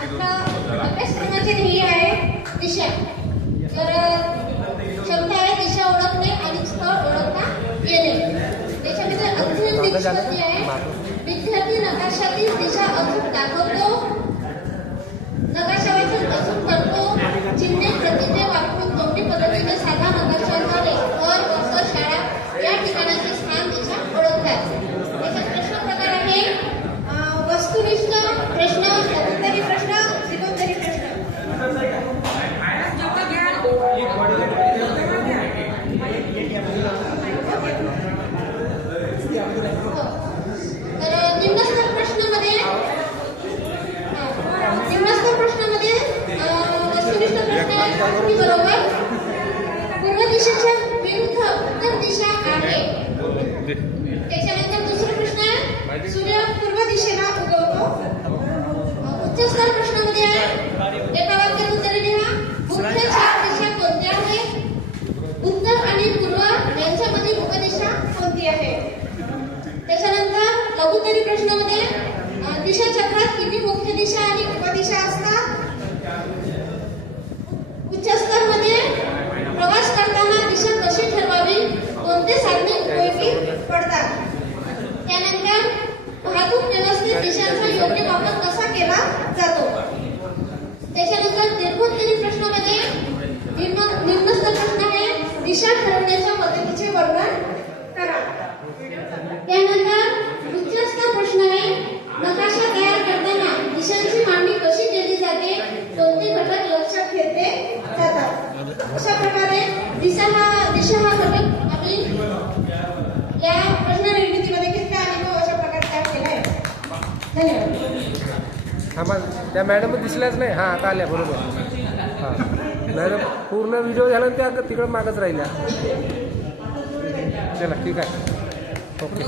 आता अभ्यासक्रमाचे ध्येय आहे दिशा. तर शब्द आहे दिशा ओळखणे आणि स्थळ ओळखता येणे. त्याच्यामध्ये अध्ययन निष्पत्ती आहे. विद्यार्थी नकाशातील दिशा अचूक दाखवतो, नकाशा वाचून अचूक करतो, चिन्हे प्रतिज्ञा वापरून तोंडी पद्धतीने साधा नकाशाद्वारे घर, बस, शाळा या ठिकाणाचे स्थान दिशा ओळखतात. त्याचा प्रश्न प्रकार आहे वस्तुनिष्ठ प्रश्न, लघुत्तरी प्रश्न, त्रिकोणतरी प्रश्न. तर निम्नस्तर प्रश्नामध्ये वस्तुनिष्ठ प्रश्न बरोबर पूर्व दिशेच्या विरुद्ध उत्तर दिशा आहे. त्याच्यानंतर दुसरा प्रश्न आहे सूर्य पूर्व दिशेला उगवतो. उच्चस्तर प्रश्नामध्ये आहे एका वाक्यात उत्तरे लिहा. मुख्य चार दिशा कोणत्या आहेत? उत्तर आणि पूर्व यांच्यामधील उपदिशा कोणती आहे? त्याच्यानंतर लघुत्तरी प्रश्नामध्ये दिशा चक्रात किती मुख्य दिशा आणि उपदिशा असतात? उच्चस्तर मध्ये प्रवास करताना दिशा कशी ठरवावी, कोणते साधने उपयोगी पडतात? त्यानंतर वाहतूक व्यवस्थेत दिशांचा योग्य वापर कसा केला जातो? त्याच्यानंतर त्रिकोणतरी प्रश्नामध्ये निम्नस्तर प्रश्न आहे दिशा ठरवण्याच्या पद्धतीचे वर्णन करा. त्यानंतर उच्चस्तर प्रश्न आहे नकाशा तयार करताना दिशांची मांडणी कशी केली जाते, कोणते घटक लक्षात घेतले जातात? अशा प्रकारे दिशा हा घटक आम्ही या प्रश्न निर्मितीमध्ये घेतला आणि तो अशा प्रकारे तयार केला आहे. धन्यवाद. थांबा, त्या मॅडम दिसल्याच नाही. हां आता आल्या बरोबर. हां मॅडम पूर्ण व्हिडिओ झाला त्या तिकडं मागच राहिल्या. चला ठीक आहे. ओके.